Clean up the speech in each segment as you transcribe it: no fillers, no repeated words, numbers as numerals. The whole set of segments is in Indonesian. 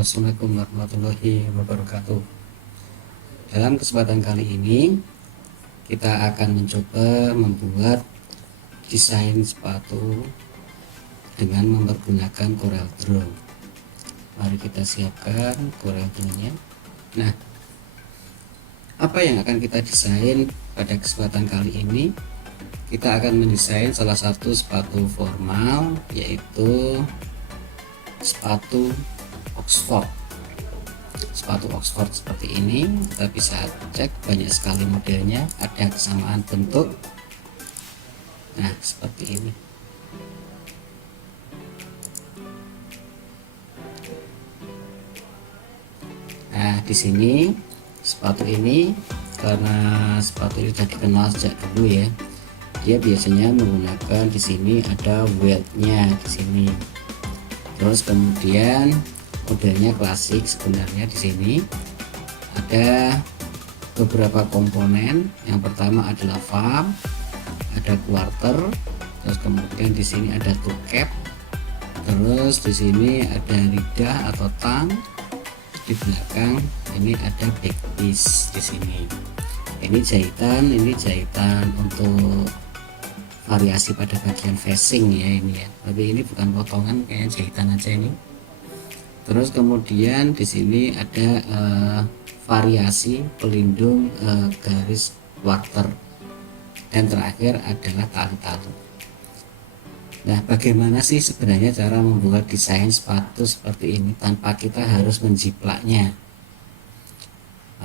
Halo, assalamualaikum warahmatullahi wabarakatuh. Dalam kesempatan kali ini kita akan mencoba membuat desain sepatu dengan mempergunakan Corel Draw. Mari kita siapkan Corel Draw-nya. Nah, apa yang akan kita desain pada kesempatan kali ini? Kita akan mendesain salah satu sepatu formal, yaitu sepatu Oxford seperti ini. Kita bisa cek banyak sekali modelnya, ada kesamaan bentuk. Nah, seperti ini. Nah, di sini sepatu ini, karena sepatu ini sudah dikenal sejak dulu ya, dia biasanya menggunakan di sini ada weltnya di sini. Terus kemudian modelnya klasik sebenarnya. Di sini ada beberapa komponen. Yang pertama adalah thumb, ada quarter, terus kemudian di sini ada toe cap, terus di sini ada lidah atau tang, di belakang ini ada back piece. Di sini ini jahitan untuk variasi pada bagian facing ya, ini ya, tapi ini bukan potongan, kayak jahitan aja ini. Terus kemudian di sini ada variasi pelindung garis quarter, dan terakhir adalah tali-tali. Nah, bagaimana sih sebenarnya cara membuat desain sepatu seperti ini tanpa kita harus menjiplaknya?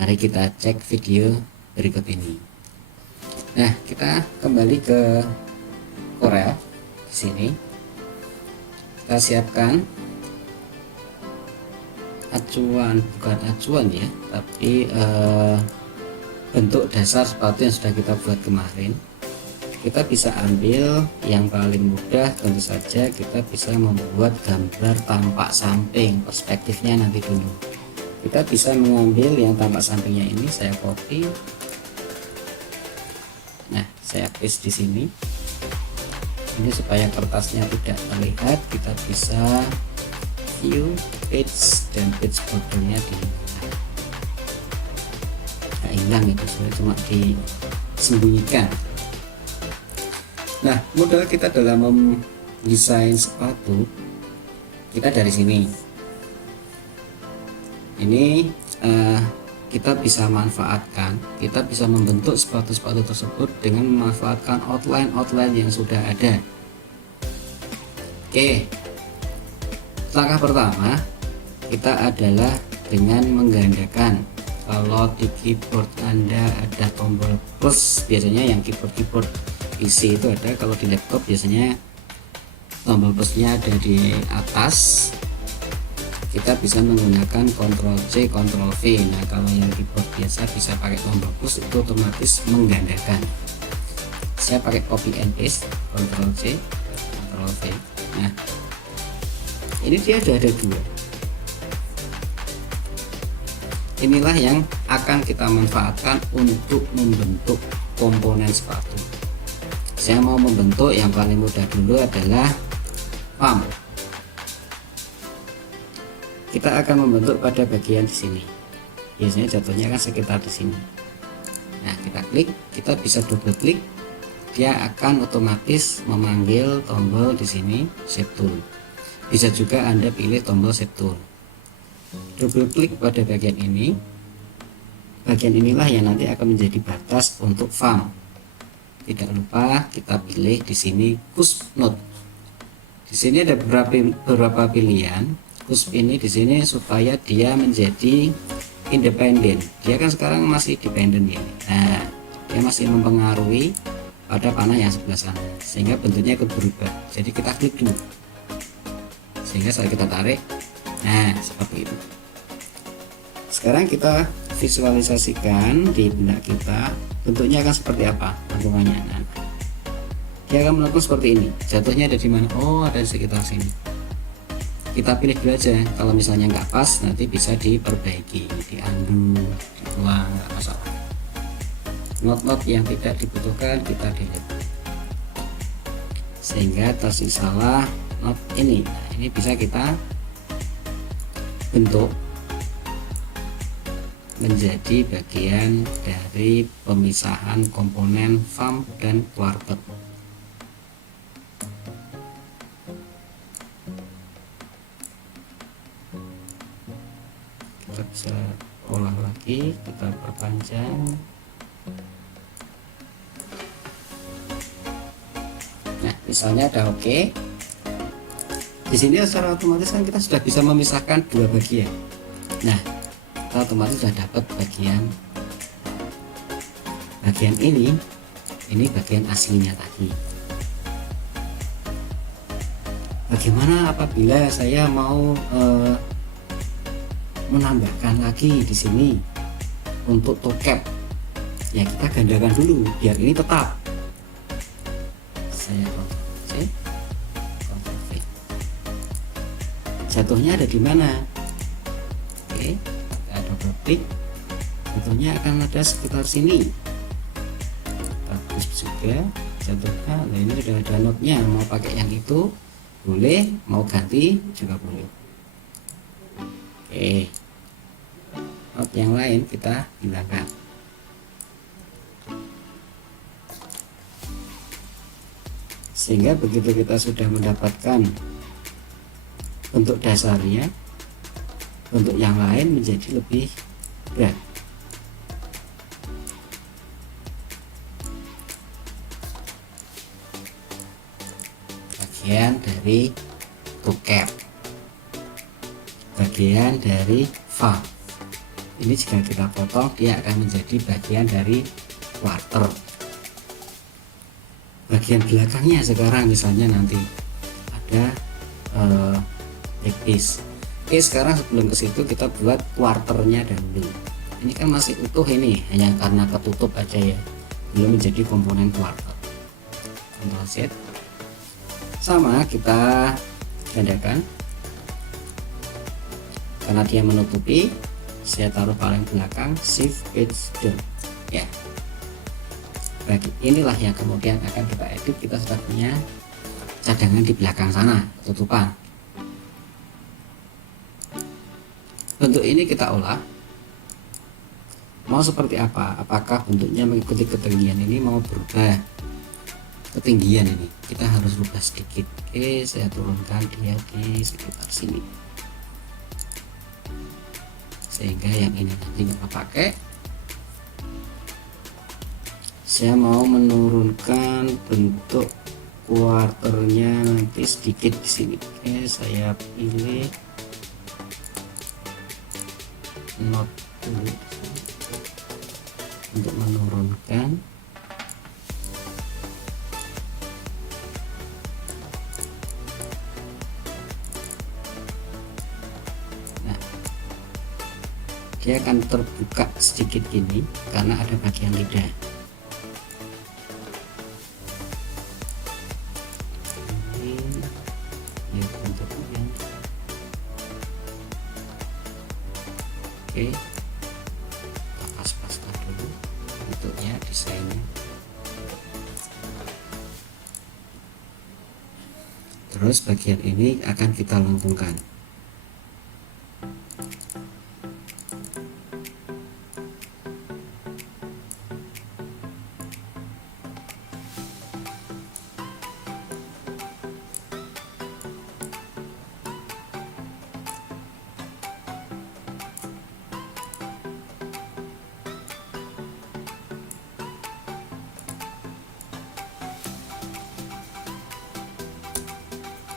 Mari kita cek video berikut ini. Nah, kita kembali ke Corel. Di sini kita siapkan bukan acuan ya, tapi bentuk dasar sepatu yang sudah kita buat kemarin. Kita bisa ambil yang paling mudah, tentu saja kita bisa membuat gambar tampak samping, perspektifnya nanti dulu. Kita bisa mengambil yang tampak sampingnya ini, saya copy. Nah, saya paste di sini. Ini supaya kertasnya tidak terlihat, kita bisa view page, dan page bordernya hilang itu, cuma disembunyikan. Nah, modal kita dalam mendesain sepatu, kita dari sini. Ini kita bisa manfaatkan, kita bisa membentuk sepatu-sepatu tersebut dengan memanfaatkan outline yang sudah ada. Oke, langkah pertama kita adalah dengan menggandakan. Kalau di keyboard Anda ada tombol plus, biasanya yang keyboard PC itu ada. Kalau di laptop biasanya tombol plusnya ada di atas. Kita bisa menggunakan Ctrl C, Ctrl V. Nah, kalau yang keyboard biasa bisa pakai tombol plus, itu otomatis menggandakan. Saya pakai copy and paste, Ctrl C, Ctrl V. Nah, ini dia sudah ada dua. Inilah yang akan kita manfaatkan untuk membentuk komponen sepatu. Saya mau membentuk yang paling mudah dulu adalah thumb. Kita akan membentuk pada bagian di sini. Biasanya jatuhnya kan sekitar di sini. Nah, kita klik, kita bisa double klik, dia akan otomatis memanggil tombol di sini shape tool. Bisa juga Anda pilih tombol shape tool. Double klik pada bagian ini. Bagian inilah yang nanti akan menjadi batas untuk thumb. Tidak lupa kita pilih di sini cusp node. Di sini ada beberapa pilihan. Cusp ini di sini supaya dia menjadi independen. Dia kan sekarang masih dependen ya. Nah, dia masih mempengaruhi pada panah yang sebelah sana, sehingga bentuknya ikut berubah. Jadi kita klik dulu, sehingga saat kita tarik, nah seperti itu. Sekarang kita visualisasikan di benak kita bentuknya akan seperti apa lengkungannya. Nah, dia akan melakukan seperti ini. Jatuhnya ada di mana? Oh, ada di sekitar sini. Kita pilih dulu aja. Kalau misalnya nggak pas, nanti bisa diperbaiki, diundo, dituang, nggak masalah. Not yang tidak dibutuhkan kita delete, sehingga tersisalah not ini. Nah, ini bisa kita bentuk menjadi bagian dari pemisahan komponen VAM dan quarter. Kita bisa olah lagi, kita perpanjang. Nah, misalnya ada oke. Di sini secara otomatis kan kita sudah bisa memisahkan dua bagian. Nah, kita otomatis sudah dapat bagian ini bagian aslinya tadi. Bagaimana apabila saya mau menambahkan lagi di sini untuk toe cap? Ya, kita gandakan dulu biar ini tetap. Saya Ctrl C, Ctrl V. Jatuhnya ada di mana? Oke, kita double klik. Jatuhnya akan ada sekitar sini. Bagus juga jatuhnya. Nah, ini sudah ada notnya. Mau pakai yang itu boleh, mau ganti juga boleh. Oke, not yang lain kita hilangkan. Sehingga begitu kita sudah mendapatkan bentuk dasarnya, bentuk yang lain menjadi lebih berat. Bagian dari toe cap, bagian dari VAM. Ini jika kita potong, dia akan menjadi bagian dari quarter. Bagian belakangnya sekarang misalnya nanti ada backpiece. Oke, sekarang sebelum ke situ kita buat quarternya dahulu. Ini kan masih utuh, ini hanya karena ketutup aja ya, belum menjadi komponen quarter. Ctrl Z, sama kita gandakan karena dia menutupi. Saya taruh paling belakang, shift page down ya. Bagi inilah yang kemudian akan kita edit. Kita sudah punya cadangan di belakang sana, tutupan. Bentuk ini kita olah mau seperti apa, apakah bentuknya mengikuti ketinggian ini, mau berubah ketinggian ini, kita harus rubah sedikit. Oke, saya turunkan dia di sekitar sini sehingga yang ini nanti nggak pakai. Saya mau menurunkan bentuk quarternya nanti sedikit di sini. Oke, saya pilih not dulu untuk menurunkan. Nah, dia akan terbuka sedikit gini karena ada bagian lidah. Oke, kita pas-paskan dulu bentuknya, desainnya. Terus bagian ini akan kita lengkungkan.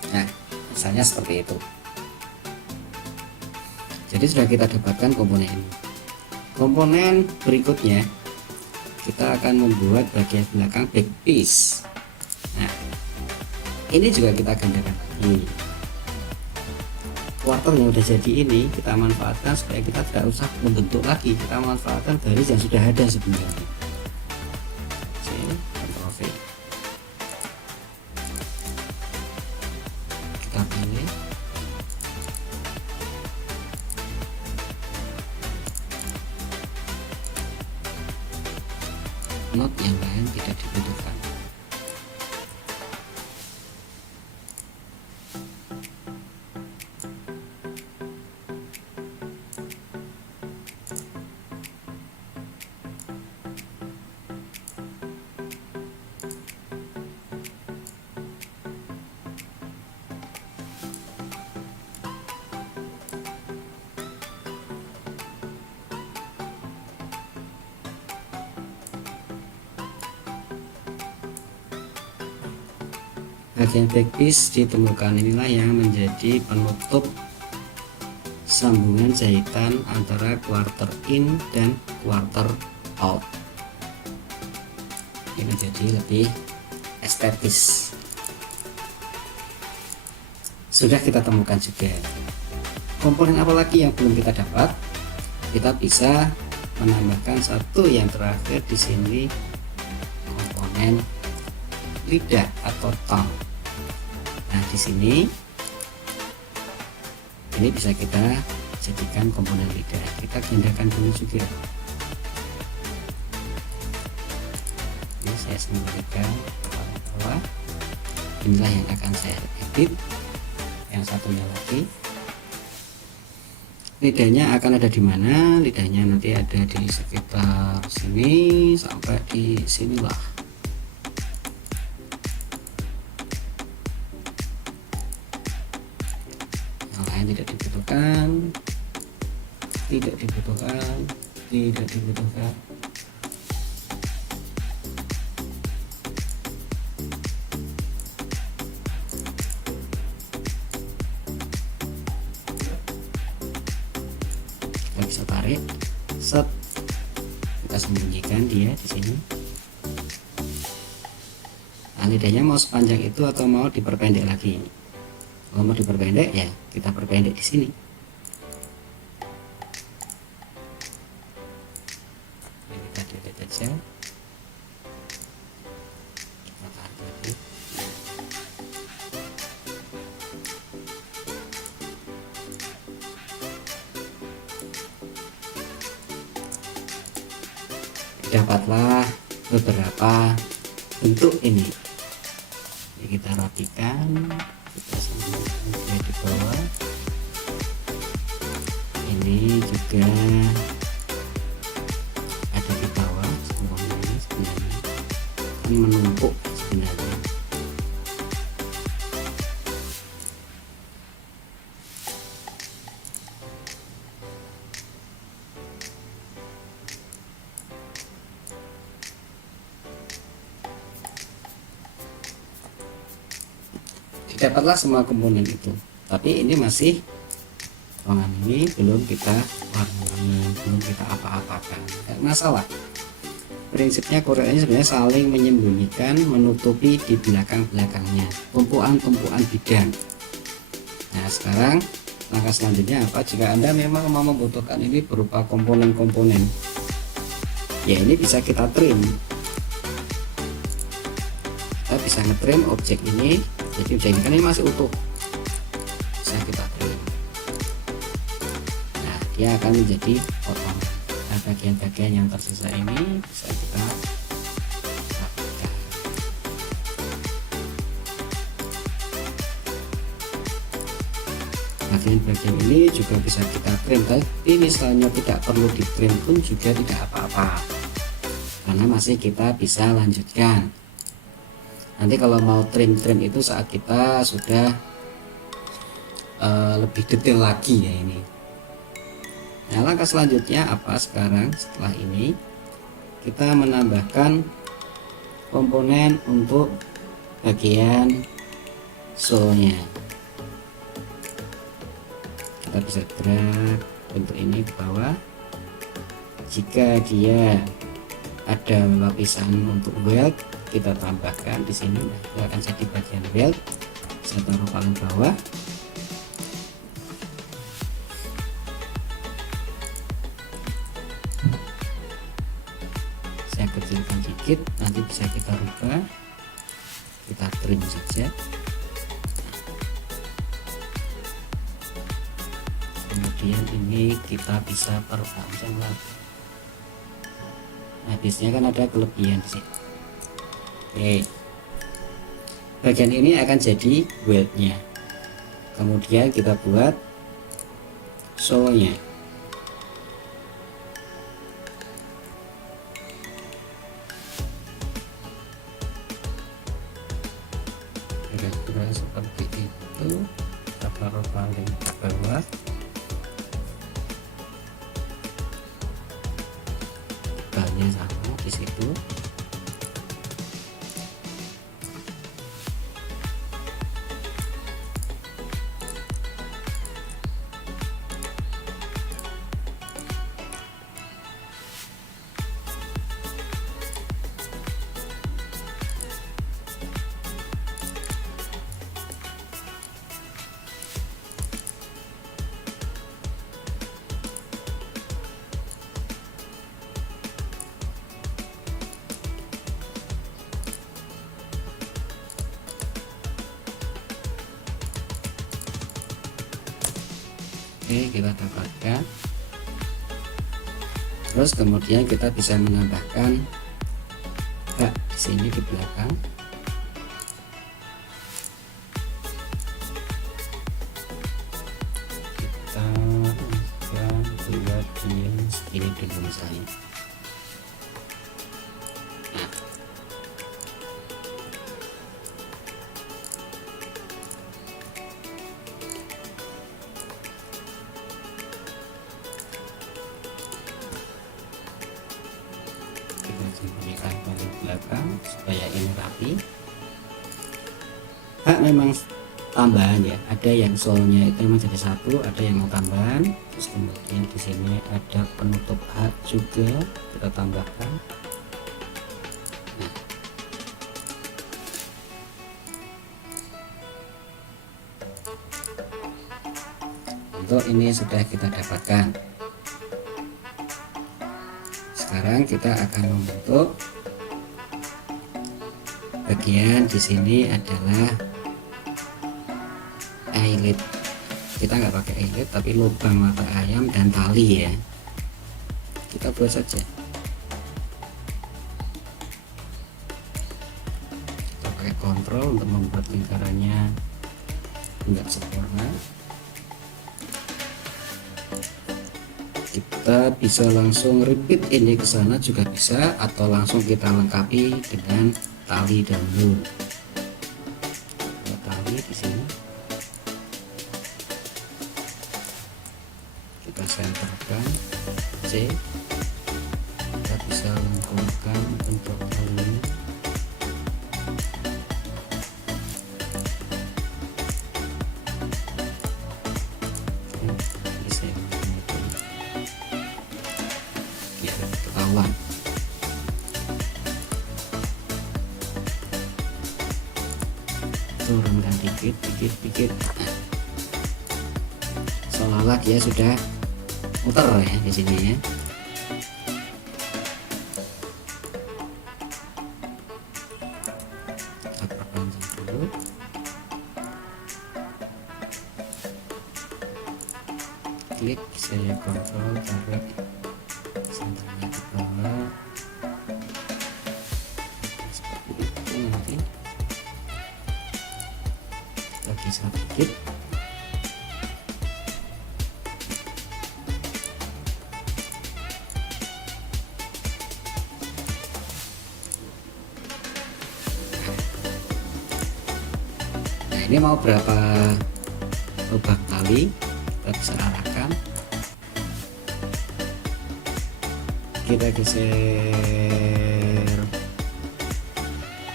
Nah, misalnya seperti itu. Jadi sudah kita dapatkan komponen ini. Komponen berikutnya kita akan membuat bagian belakang backpiece. Nah, ini juga kita gandakan lagi. Quarter yang udah jadi ini kita manfaatkan supaya kita tidak usah membentuk lagi. Kita manfaatkan garis yang sudah ada sebenarnya. Ctrl V. Kita pilih not yang lain tidak dibutuhkan. bagian backpiece ditemukan, inilah yang menjadi penutup sambungan jahitan antara quarter in dan quarter out. Ini menjadi lebih estetis. Sudah kita temukan juga. Komponen apa lagi yang belum kita dapat? Kita bisa menambahkan satu yang terakhir di sini, komponen lidah atau tongue. Nah, di sini ini bisa kita jadikan komponen lidah. Kita gandakan dulu juga. Ini saya sembunyikan ke bawah. Inilah yang akan saya edit. Yang satunya lagi. Lidahnya akan ada di mana? Lidahnya nanti ada di sekitar sini sampai di sinilah. Tidak dibutuhkan, tidak dibutuhkan, tidak dibutuhkan. Kita bisa tarik, set, kita sembunyikan dia di sini. Nah, lidahnya mau sepanjang itu atau mau diperpendek lagi? Kalau mau diperpendek ya kita perpendek di sini. Ini kita delete aja. Kita tarik lagi. Dapatlah beberapa bentuk ini. Jadi kita rapikan. Kita sambungkan di bawah. Ini juga ada di bawah semuanya. Ini sebenarnya kan menumpuk sebenarnya. Dapatlah semua komponen itu, tapi ini masih ruangan ini belum kita warnai, belum kita apa-apakan. Tidak masalah. Prinsipnya Korea ini sebenarnya saling menyembunyikan, menutupi di belakang-belakangnya, tumpuan-tumpuan bidang. Nah, sekarang langkah selanjutnya apa? Jika Anda memang mau membutuhkan ini berupa komponen-komponen, ya ini bisa kita trim. Kita bisa ngetrim objek ini. Jadi objek ini kan ini masih utuh, bisa kita trim. Nah, dia akan menjadi potongan. Nah, bagian-bagian yang tersisa ini bisa kita rapikan. Bagian-bagian ini juga bisa kita trim, tapi misalnya tidak perlu di trim pun juga tidak apa-apa, karena masih kita bisa lanjutkan. Nanti kalau mau trim-trim itu saat kita sudah lebih detail lagi ya ini. Nah, langkah selanjutnya apa sekarang? Setelah ini kita menambahkan komponen untuk bagian sole-nya. Kita bisa drag bentuk ini ke bawah. Jika dia ada lapisan untuk welt, kita tambahkan di sini. Nah, itu akan jadi bagian welt. Saya taruh paling bawah. Saya kecilkan dikit, nanti bisa kita rubah. Kita trim saja. Kemudian ini kita bisa perpanjang lagi. Nah, biasanya kan ada kelebihan di sini. Oke, bagian ini akan jadi weltnya. Kemudian kita buat sole-nya. Kira-kira seperti itu. Kita taruh paling ke bawah. Tebalnya sama di situ. Oke, kita dapatkan. Terus kemudian kita bisa menambahkan bak di sini di belakang. Kita akan buat dia segini dulu misalnya. Nah, kita sembunyikan bagian belakang supaya ini rapi. Hak memang tambahan ya, ada yang solnya itu memang jadi satu, ada yang mau tambahan. Terus kemudian di sini ada penutup hak juga kita tambahkan. Nah, untuk ini sudah kita dapatkan. Sekarang kita akan membentuk bagian di sini adalah eyelet. Kita nggak pakai eyelet tapi lubang mata ayam dan tali ya, kita buat saja. Kita pakai kontrol untuk membuat lingkarannya enggak sempurna. Kita bisa langsung repeat ini ke sana juga bisa, atau langsung kita lengkapi dengan tali dahulu. Tali di sini kita senterkan C. Kita bisa lengkapkan untuk tali. Ketahuan. Turunkan dikit. Seolah-olah dia sudah muter ya di sini ya. Kita perpanjang dulu. Klik, saya kontrol tarik senternya ke bawah seperti itu. Nanti lagi sedikit. Nah, ini mau berapa lubang tali kita bisa arahkan. Kita geser,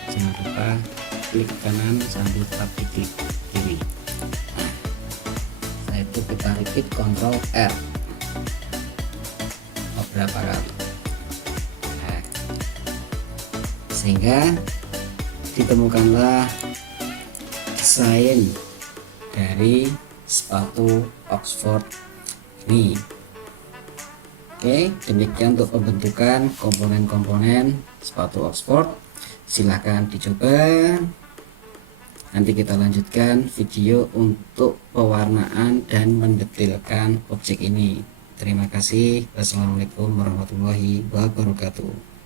jangan lupa klik kanan sambil tap klik kiri. Nah, setelah itu kita repeat Ctrl R beberapa kali. Nah, sehingga ditemukanlah desain dari sepatu Oxford ini. Oke, demikian untuk pembentukan komponen-komponen sepatu Oxford. Silahkan dicoba. Nanti kita lanjutkan video untuk pewarnaan dan mendetailkan objek ini. Terima kasih. Wassalamualaikum warahmatullahi wabarakatuh.